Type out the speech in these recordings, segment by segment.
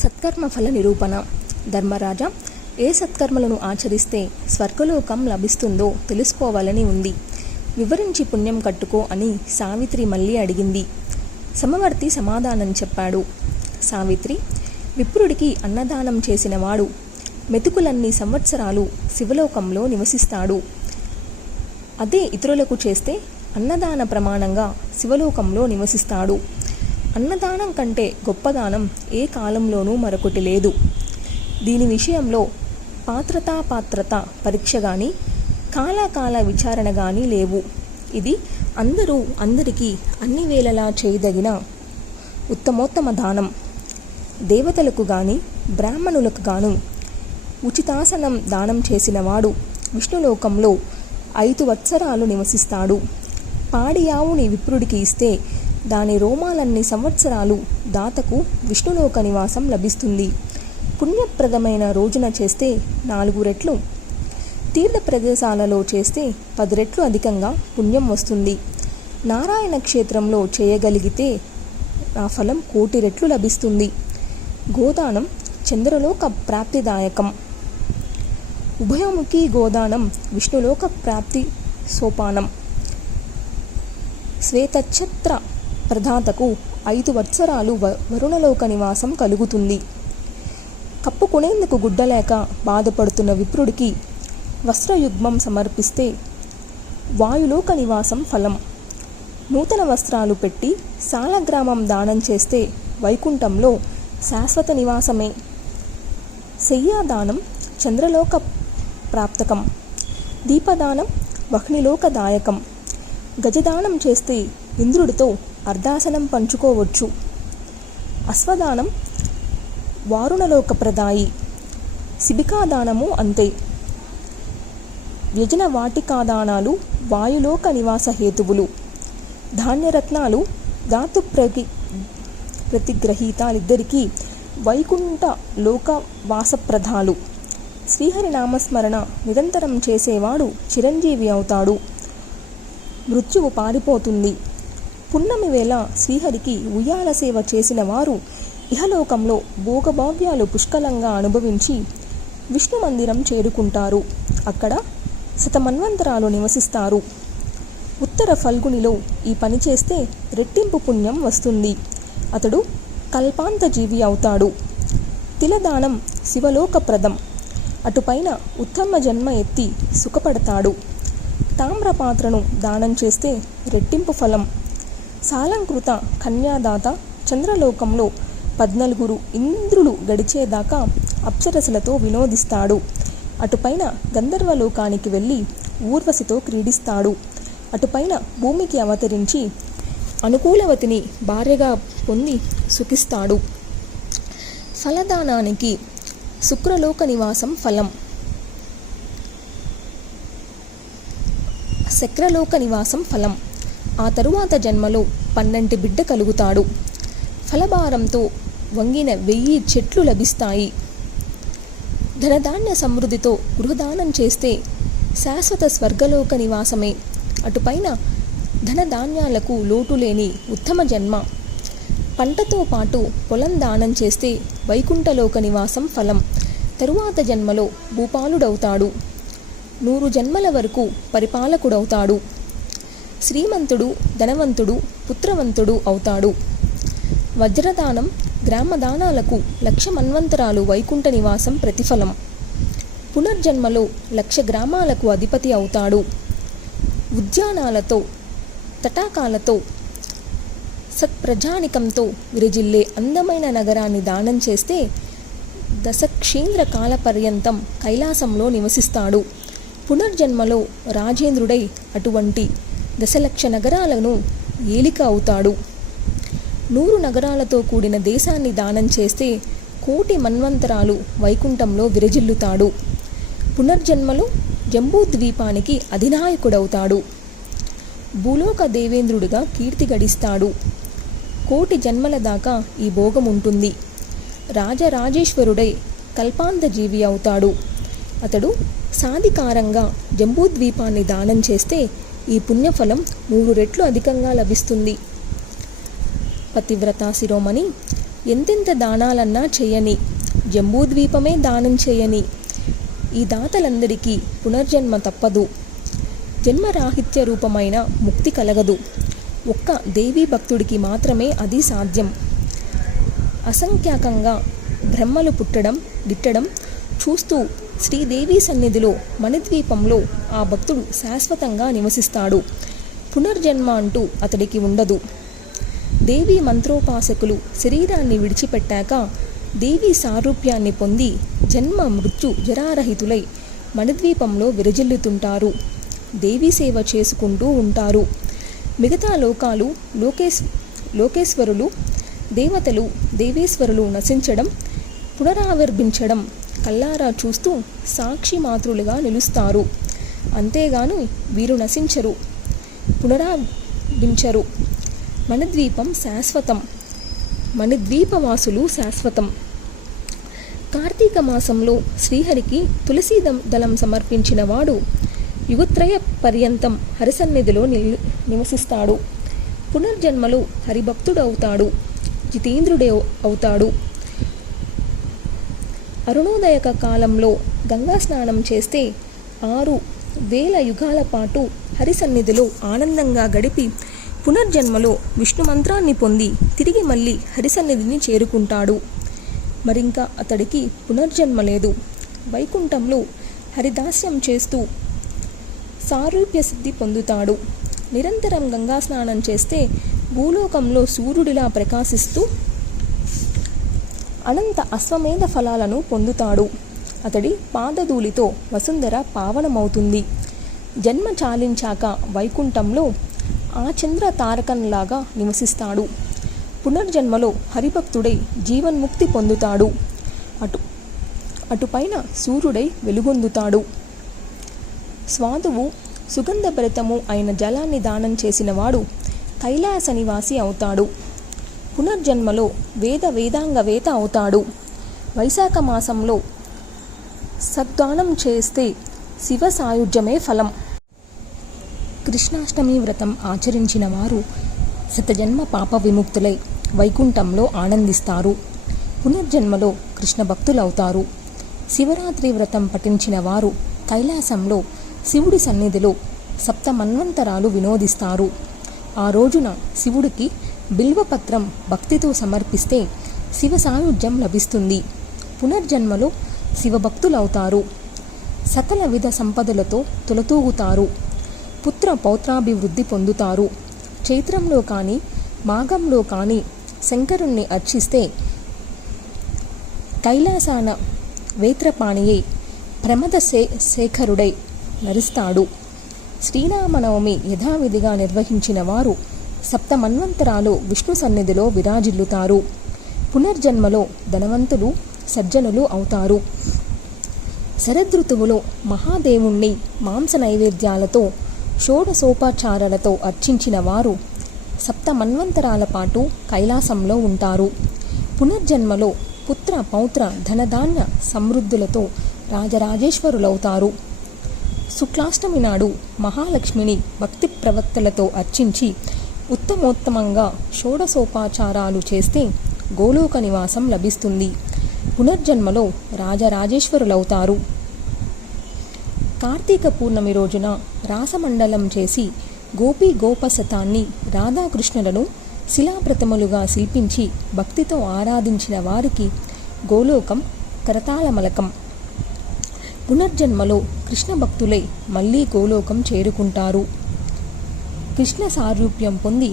సత్కర్మ ఫల నిరూపణ. ధర్మరాజా, ఏ సత్కర్మలను ఆచరిస్తే స్వర్గలోకం లభిస్తుందో తెలుసుకోవాలని ఉంది. వివరించి పుణ్యం కట్టుకో అని సావిత్రి మళ్ళీ అడిగింది. సమవర్తి సమాధానం చెప్పాడు. సావిత్రి, విప్రుడికి అన్నదానం చేసినవాడు మెతుకులన్నీ సంవత్సరాలు శివలోకంలో నివసిస్తాడు. అదే ఇతరులకు చేస్తే అన్నదాన ప్రమాణంగా శివలోకంలో నివసిస్తాడు. అన్నదానం కంటే గొప్పదానం ఏ కాలంలోనూ మరొకటి లేదు. దీని విషయంలో పాత్రత పరీక్ష కానీ కాలాకాల విచారణ కానీ లేవు. ఇది అందరికీ అన్ని వేళలా చేయదగిన ఉత్తమోత్తమ దానం. దేవతలకు గాని బ్రాహ్మణులకు గాను ఉచితాసనం దానం చేసినవాడు విష్ణులోకంలో 5 సంవత్సరాలు నివసిస్తాడు. పాడియావుని విప్రుడికి ఇస్తే దాని రోమాలన్నీ సంవత్సరాలు దాతకు విష్ణులోక నివాసం లభిస్తుంది. పుణ్యప్రదమైన రోజున చేస్తే 4 రెట్లు, తీర్థ ప్రదేశాలలో చేస్తే 10 రెట్లు అధికంగా పుణ్యం వస్తుంది. నారాయణ క్షేత్రంలో చేయగలిగితే ఆ ఫలం 1,000,000 రెట్లు లభిస్తుంది. గోదానం చంద్రలోక ప్రాప్తిదాయకం. ఉభయముఖి గోదానం విష్ణులోక ప్రాప్తి సోపానం. శ్వేతఛత్ర ప్రదాతకు 5 సంవత్సరాలు వరుణలోక నివాసం కలుగుతుంది. కప్పుకునేందుకు గుడ్డలేక బాధపడుతున్న విప్రుడికి వస్త్రయుగ్మం సమర్పిస్తే వాయులోక నివాసం ఫలం. నూతన వస్త్రాలు పెట్టి సాలగ్రామం దానం చేస్తే వైకుంఠంలో శాశ్వత నివాసమే. శయ్యాదానం చంద్రలోక ప్రాప్తకం. దీపదానం వహ్నిలోకదాయకం. గజదానం చేస్తే ఇంద్రుడితో అర్ధాసనం పంచుకోవచ్చు. అశ్వదానం వారుణలోక ప్రదాయి. శిబికాదానము అంతే. వ్యజన వాటికాదానాలు వాయులోక నివాస హేతువులు. ధాన్యరత్నాలు ధాతు ప్రతిగ్రహీతాలిద్దరికీ వైకుంఠ లోక వాసప్రదాలు. శ్రీహరి నామస్మరణ నిరంతరం చేసేవాడు చిరంజీవి అవుతాడు. మృత్యువు పారిపోతుంది. పున్నమి వేళ శ్రీహరికి ఉయ్యాల సేవ చేసిన వారు ఇహలోకంలో భోగభాగ్యాలు పుష్కలంగా అనుభవించి విష్ణు మందిరం చేరుకుంటారు. అక్కడ శతమన్వంతరాలు నివసిస్తారు. ఉత్తర ఫల్గునిలో ఈ పని చేస్తే రెట్టింపు పుణ్యం వస్తుంది. అతడు కల్పాంత జీవి అవుతాడు. తిలదానం శివలోకప్రదం. అటుపైన ఉత్తమ జన్మ ఎత్తి సుఖపడతాడు. తామ్రపాత్రను దానం చేస్తే రెట్టింపు ఫలం. సాలంకృత కన్యాదాత చంద్రలోకంలో 14 ఇంద్రులు గడిచేదాకా అప్సరసలతో వినోదిస్తాడు. అటుపైన గంధర్వలోకానికి వెళ్ళి ఊర్వశితో క్రీడిస్తాడు. అటుపైన భూమికి అవతరించి అనుకూలవతిని భార్యగా పొంది సుఖిస్తాడు. ఫలదానానికి శుక్రలోక నివాసం ఫలం. శక్రలోక నివాసం ఫలం. ఆ తరువాత జన్మలో 12 బిడ్డ కలుగుతాడు. ఫలభారంతో వంగిన 1000 చెట్లు లభిస్తాయి. ధనధాన్య సమృద్ధితో గృహదానం చేస్తే శాశ్వత స్వర్గలోక నివాసమే. అటుపైన ధనధాన్యాలకు లోటు లేని ఉత్తమ జన్మ. పంటతో పాటు పొలం దానం చేస్తే వైకుంఠలోక నివాసం ఫలం. తరువాత జన్మలో భూపాలుడవుతాడు. 100 జన్మల వరకు పరిపాలకుడవుతాడు. శ్రీమంతుడు, ధనవంతుడు, పుత్రవంతుడు అవుతాడు. వజ్రదానం, గ్రామదానాలకు 1,00,000 మన్వంతరాలు వైకుంఠ నివాసం ప్రతిఫలం. పునర్జన్మలో 1,00,000 గ్రామాలకు అధిపతి అవుతాడు. ఉద్యానాలతో, తటాకాలతో, సత్ప్రజానికంతో విరజిల్లే అందమైన నగరాన్ని దానం చేస్తే దశక్షేంద్ర కాల పర్యంతం కైలాసంలో నివసిస్తాడు. పునర్జన్మలో రాజేంద్రుడై అటువంటి 10,00,000 నగరాలను ఏలిక అవుతాడు. 100 నగరాలతో కూడిన దేశాన్ని దానం చేస్తే 1,000,000 మన్వంతరాలు వైకుంఠంలో విరజిల్లుతాడు. పునర్జన్మలో జంబూద్వీపానికి అధినాయకుడవుతాడు. భూలోక దేవేంద్రుడిగా కీర్తి గడిస్తాడు. 1,000,000 జన్మల దాకా ఈ భోగం ఉంటుంది. రాజరాజేశ్వరుడై కల్పాంత జీవి అవుతాడు. అతడు సాధికారంగా జంబూద్వీపాన్ని దానం చేస్తే ఈ పుణ్యఫలం 3 రెట్లు అధికంగా లభిస్తుంది. పతివ్రత శిరోమణి, ఎంతెంత దానాలన్నా చేయని, జంబూద్వీపమే దానం చేయని ఈ దాతలందరికీ పునర్జన్మ తప్పదు. జన్మరాహిత్య రూపమైన ముక్తి కలగదు. ఒక్క దేవీ భక్తుడికి మాత్రమే అది సాధ్యం. అసంఖ్యాకంగా బ్రహ్మలు పుట్టడం గిట్టడం చూస్తూ శ్రీదేవి సన్నిధిలో మణిద్వీపంలో ఆ భక్తుడు శాశ్వతంగా నివసిస్తాడు. పునర్జన్మ అంటూ అతడికి ఉండదు. దేవీ మంత్రోపాసకులు శరీరాన్ని విడిచిపెట్టాక దేవీ సారూప్యాన్ని పొంది జన్మ మృత్యు జరారహితులై మణిద్వీపంలో విరజిల్లుతుంటారు. దేవీ సేవ చేసుకుంటూ ఉంటారు. మిగతా లోకాలు లోకేశ్వరులు దేవతలు దేవేశ్వరులు నశించడం పునరావిర్భించడం కల్లారా చూస్తూ సాక్షి మాతృలుగా నిలుస్తారు. అంతేగాను వీరు నశించరు, పునరావించరు. మణిద్వీపం శాశ్వతం. మణిద్వీపవాసులు శాశ్వతం. కార్తీక మాసంలో శ్రీహరికి తులసీ దళం సమర్పించిన వాడు యుగత్రయ పర్యంతం హరిసన్నిధిలో నివసిస్తాడు. పునర్జన్మలో హరిభక్తుడవుతాడు. జితేంద్రుడే అవుతాడు. అరుణోదయక కాలంలో గంగా స్నానం చేస్తే 6000 యుగాల పాటు హరిసన్నిధిలో ఆనందంగా గడిపి పునర్జన్మలో విష్ణు మంత్రాన్ని పొంది తిరిగి మళ్ళీ హరిసన్నిధిని చేరుకుంటాడు. మరింకా అతడికి పునర్జన్మ లేదు. వైకుంఠంలో హరిదాస్యం చేస్తూ సారూప్య సిద్ధి పొందుతాడు. నిరంతరం గంగా స్నానం చేస్తే భూలోకంలో సూర్యుడిలా ప్రకాశిస్తూ అనంత అశ్వమేధ ఫలాలను పొందుతాడు. అతడి పాదధూళితో వసుంధర పావనమవుతుంది. జన్మ చాలించాక వైకుంఠంలో ఆ చంద్ర తారకంలాగా నివసిస్తాడు. పునర్జన్మలో హరిభక్తుడై జీవన్ముక్తి పొందుతాడు. అటుపైన సూర్యుడై వెలుగొందుతాడు. స్వాదువు సుగంధభరితము అయిన జలాన్ని దానం చేసినవాడు కైలాస నివాసి అవుతాడు. పునర్జన్మలో వేదాంగవేత్త అవుతాడు. వైశాఖ మాసంలో సద్దానం చేస్తే శివ సాయుధ్యమే ఫలం. కృష్ణాష్టమి వ్రతం ఆచరించిన వారు శతజన్మ పాప విముక్తులై వైకుంఠంలో ఆనందిస్తారు. పునర్జన్మలో కృష్ణ భక్తులవుతారు. శివరాత్రి వ్రతం పఠించిన వారు కైలాసంలో శివుడి సన్నిధిలో సప్తమన్వంతరాలు వినోదిస్తారు. ఆ రోజున శివుడికి బిల్వపత్రం భక్తితో సమర్పిస్తే శివ సాయుధ్యం లభిస్తుంది. పునర్జన్మలో శివభక్తులవుతారు. సకల విధ సంపదలతో తులతూగుతారు. పుత్ర పౌత్రాభివృద్ధి పొందుతారు. చైత్రంలో కానీ మాఘంలో కానీ శంకరుణ్ణి అర్చిస్తే కైలాసాన వేత్రపాణియై ప్రమద శేఖరుడై నరిస్తాడు. శ్రీరామనవమి యథావిధిగా నిర్వహించిన వారు సప్తమన్వంతరాలు విష్ణు సన్నిధిలో విరాజిల్లుతారు. పునర్జన్మలో ధనవంతులు సజ్జనులు అవుతారు. శరదృతువులో మహాదేవుణ్ణి మాంస నైవేద్యాలతో షోడశోపచారాలతో అర్చించిన వారు సప్తమన్వంతరాల పాటు కైలాసంలో ఉంటారు. పునర్జన్మలో పుత్ర పౌత్ర ధనధాన్య సమృద్ధులతో రాజరాజేశ్వరులవుతారు. శుక్లాష్టమి నాడు మహాలక్ష్మిని భక్తి ప్రవక్తలతో అర్చించి ఉత్తమోత్తమంగా షోడశోపచారాలు చేస్తే గోలోక నివాసం లభిస్తుంది. పునర్జన్మలో రాజరాజేశ్వరులవుతారు. కార్తీక పూర్ణమి రోజున రాసమండలం చేసి గోపీ గోపశతాన్ని రాధాకృష్ణులను శిలాప్రతిమలుగా శిల్పించి భక్తితో ఆరాధించిన వారికి గోలోకం కరతాళమలకం. పునర్జన్మలో కృష్ణ భక్తులై మళ్ళీ గోలోకం చేరుకుంటారు. కృష్ణ సారూప్యం పొంది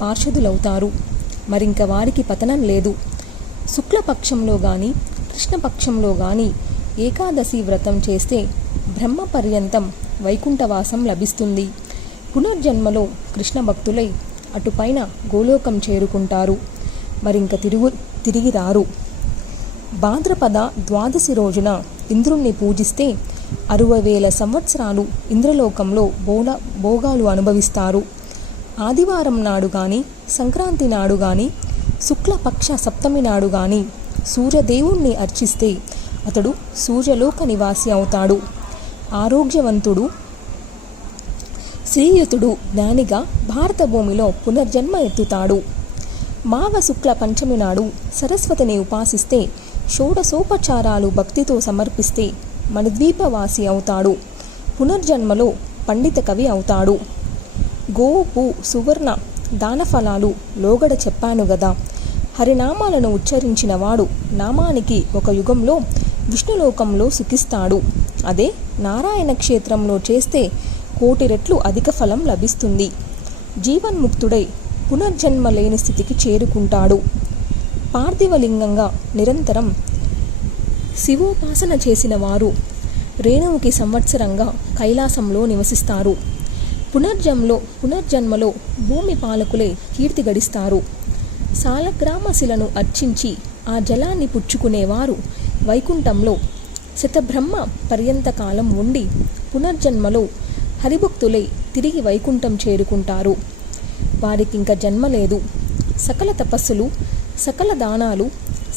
పార్షదులవుతారు. మరింక వారికి పతనం లేదు. శుక్లపక్షంలో కానీ కృష్ణపక్షంలో కానీ ఏకాదశి వ్రతం చేస్తే బ్రహ్మ పర్యంతం వైకుంఠవాసం లభిస్తుంది. పునర్జన్మలో కృష్ణ భక్తులై అటుపైన గోలోకం చేరుకుంటారు. మరింక తిరిగి రారు. భాద్రపద ద్వాదశి రోజున ఇంద్రుణ్ణి పూజిస్తే 60,000 సంవత్సరాలు ఇంద్రలోకంలో భోగాలు అనుభవిస్తారు. ఆదివారం నాడు కానీ సంక్రాంతి నాడు కానీ శుక్లపక్ష సప్తమి నాడు కానీ సూర్యదేవుణ్ణి అర్చిస్తే అతడు సూర్యలోక నివాసి అవుతాడు. ఆరోగ్యవంతుడు శ్రీయుతుడు జ్ఞానిగా భారత భూమిలో పునర్జన్మ ఎత్తుతాడు. మాఘ శుక్ల పంచమి నాడు సరస్వతిని ఉపాసిస్తే, షోడశోపచారాలు భక్తితో సమర్పిస్తే మణిద్వీపవాసి అవుతాడు. పునర్జన్మలో పండిత కవి అవుతాడు. గో భూ సువర్ణ దానఫలాలు లోగడ చెప్పాను గదా. హరినామాలను ఉచ్చరించిన వాడు నామానికి ఒక యుగంలో విష్ణులోకంలో సుఖిస్తాడు. అదే నారాయణ క్షేత్రంలో చేస్తే 1,000,000 రెట్లు అధిక ఫలం లభిస్తుంది. జీవన్ముక్తుడై పునర్జన్మ లేని స్థితికి చేరుకుంటాడు. పార్థివలింగంగా నిరంతరం శివోపాసన చేసిన వారు రేణువుకి సంవత్సరంగా కైలాసంలో నివసిస్తారు. పునర్జన్మలో భూమి పాలకులే కీర్తి గడిస్తారు. సాలగ్రామశిలను అర్చించి ఆ జలాన్ని పుచ్చుకునేవారు వైకుంఠంలో శతబ్రహ్మ పర్యంత కాలం ఉండి పునర్జన్మలో హరిభక్తులై తిరిగి వైకుంఠం చేరుకుంటారు. వారికింక జన్మ లేదు. సకల తపస్సులు, సకల దానాలు,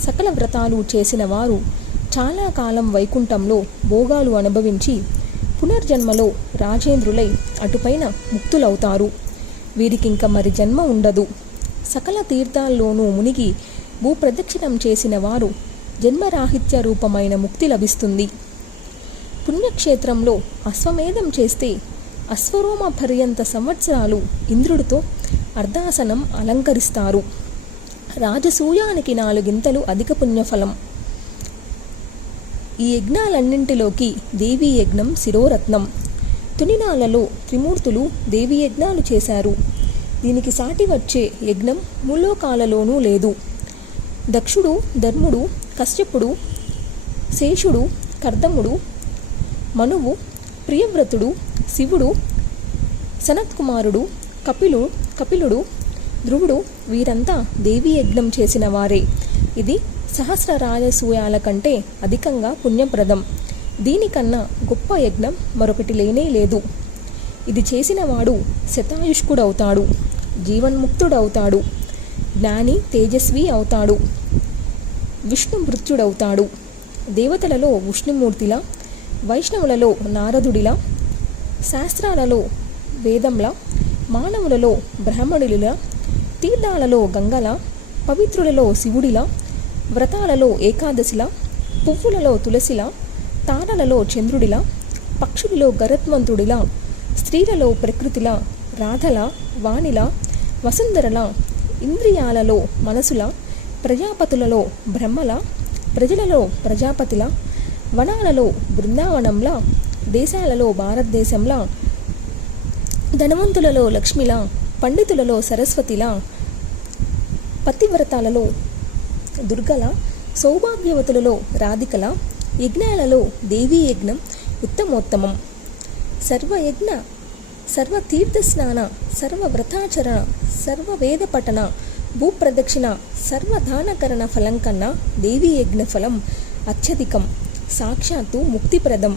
సకల వ్రతాలు చేసిన వారు చాలా కాలం వైకుంఠంలో భోగాలు అనుభవించి పునర్జన్మలో రాజేంద్రులై అటుపైన ముక్తులవుతారు. వీరికింక మరి జన్మ ఉండదు. సకల తీర్థాల్లోనూ మునిగి భూప్రదక్షిణం చేసిన వారు జన్మరాహిత్య రూపమైన ముక్తి లభిస్తుంది. పుణ్యక్షేత్రంలో అశ్వమేధం చేస్తే అశ్వరోమ పర్యంత సంవత్సరాలు ఇంద్రుడితో అర్ధాసనం అలంకరిస్తారు. రాజసూయానికి 4 గింతలు అధిక పుణ్యఫలం. ఈ యజ్ఞాలన్నింటిలోకి దేవీ యజ్ఞం శిరోరత్నం. తునినాళ్లలో త్రిమూర్తులు దేవీ యజ్ఞాలు చేశారు. దీనికి సాటి వచ్చే యజ్ఞం ముల్లోకాలలోనూ లేదు. దక్షుడు, ధర్ముడు, కశ్యపుడు, శేషుడు, కర్దముడు, మనువు, ప్రియవ్రతుడు, శివుడు, సనత్కుమారుడు, కపిలుడు, ధ్రువుడు వీరంతా దేవీ యజ్ఞం చేసిన వారే. ఇది సహస్ర రాజసూయాల కంటే అధికంగా పుణ్యప్రదం. దీనికన్నా గొప్ప యజ్ఞం మరొకటి లేనే లేదు. ఇది చేసిన వాడు శతాయుష్కుడవుతాడు, జీవన్ముక్తుడవుతాడు, జ్ఞాని తేజస్వి అవుతాడు, విష్ణు మృత్యుడవుతాడు. దేవతలలో విష్ణుమూర్తిలా, వైష్ణవులలో నారదుడిలా, శాస్త్రాలలో వేదంలా, మానవులలో బ్రాహ్మణుడిలా, తీర్థాలలో గంగలా, పవిత్రులలో శివుడిలా, వ్రతాలలో ఏకాదశిలా, పువ్వులలో తులసిలా, తారలలో చంద్రుడిలా, పక్షులలో గరుత్మంతుడిలా, స్త్రీలలో ప్రకృతిలా, రాధలా, వాణిలా, వసుంధరలా, ఇంద్రియాలలో మనసులా, ప్రజాపతులలో బ్రహ్మలా, ప్రజలలో ప్రజాపతిలా, వనాలలో బృందావనంలా, దేశాలలో భారతదేశంలా, ధనవంతులలో లక్ష్మిలా, పండితులలో సరస్వతిలా, పతివ్రతాలలో దుర్గలా, సౌభాగ్యవతులలో రాధికల, యజ్ఞాలలో దేవీ యజ్ఞం ఉత్తమోత్తమం. సర్వయజ్ఞ, సర్వతీర్థస్నాన, సర్వవ్రతాచరణ, సర్వవేద పఠన, భూప్రదక్షిణ, సర్వదానకరణ ఫలం కన్నా దేవీ యజ్ఞ ఫలం అత్యధికం, సాక్షాత్తు ముక్తిప్రదం.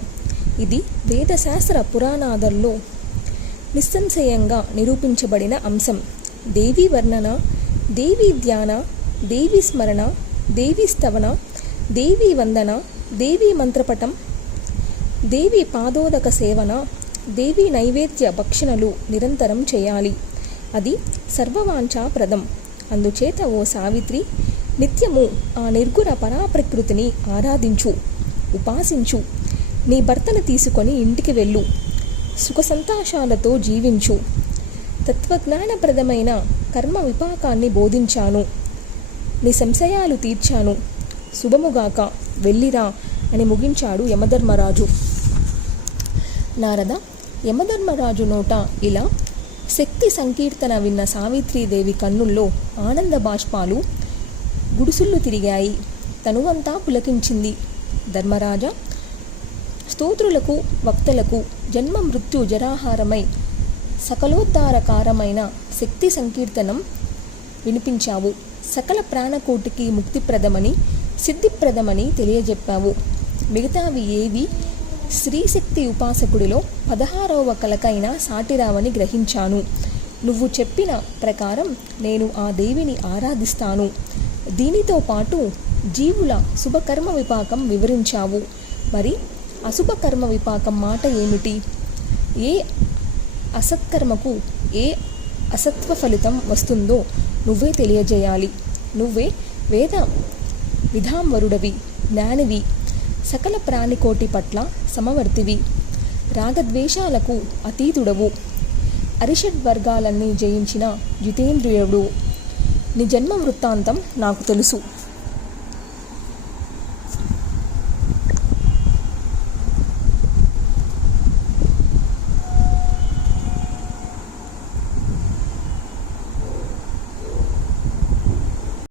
ఇది వేదశాస్త్ర పురాణాలలో నిస్సంశయంగా నిరూపించబడిన అంశం. దేవీ వర్ణన, దేవీ ధ్యాన, దేవీ స్మరణ, దేవీ స్తవన, దేవీ వందన, దేవీ మంత్రపటం, దేవీ పాదోదక సేవన, దేవీ నైవేద్య భక్షణలు నిరంతరం చేయాలి. అది సర్వవాంఛాప్రదం. అందుచేత ఓ సావిత్రి, నిత్యము ఆ నిర్గుణ పరాప్రకృతిని ఆరాధించు, ఉపాసించు. నీ భర్తను తీసుకొని ఇంటికి వెళ్ళు, సుఖ సంతోషాలతో జీవించు. తత్వజ్ఞానప్రదమైన కర్మ విపాకాన్ని బోధించాను, నీ సంశయాలు తీర్చాను, శుభముగాక, వెళ్ళిరా అని ముగించాడు యమధర్మరాజు. నారద, యమధర్మరాజు నోట ఇలా శక్తి సంకీర్తన విన్న సావిత్రీదేవి కన్నుల్లో ఆనంద బాష్పాలు గుడుసుళ్ళు తిరిగాయి. తనువంతా పులకించింది. ధర్మరాజా, స్తోత్రులకు వక్తలకు జన్మ మృత్యు జరాహారమై సకలోద్ధారకారమైన శక్తి సంకీర్తనం వినిపించావు. సకల ప్రాణకోటికి ముక్తిప్రదమని, సిద్ధిప్రదమని తెలియజెప్పావు. మిగతావి ఏవి స్త్రీశక్తి ఉపాసకుడిలో 16వ కలకైనా సాటిరావని గ్రహించాను. నువ్వు చెప్పిన ప్రకారం నేను ఆ దేవిని ఆరాధిస్తాను. దీనితో పాటు జీవుల శుభకర్మ విపాకం వివరించావు. మరి అశుభకర్మ విపాకం మాట ఏమిటి? ఏ అసత్కర్మకు ఏ అసత్వ ఫలితం వస్తుందో నువ్వే తెలియజేయాలి. నువ్వే వేద విధాంవరుడవి, జ్ఞానివి, సకల ప్రాణికోటి పట్ల సమవర్తివి, రాగద్వేషాలకు అతీతుడవు, అరిషడ్వర్గాలన్నీ జయించిన జితేంద్రియుడు. నీ జన్మ వృత్తాంతం నాకు తెలుసు.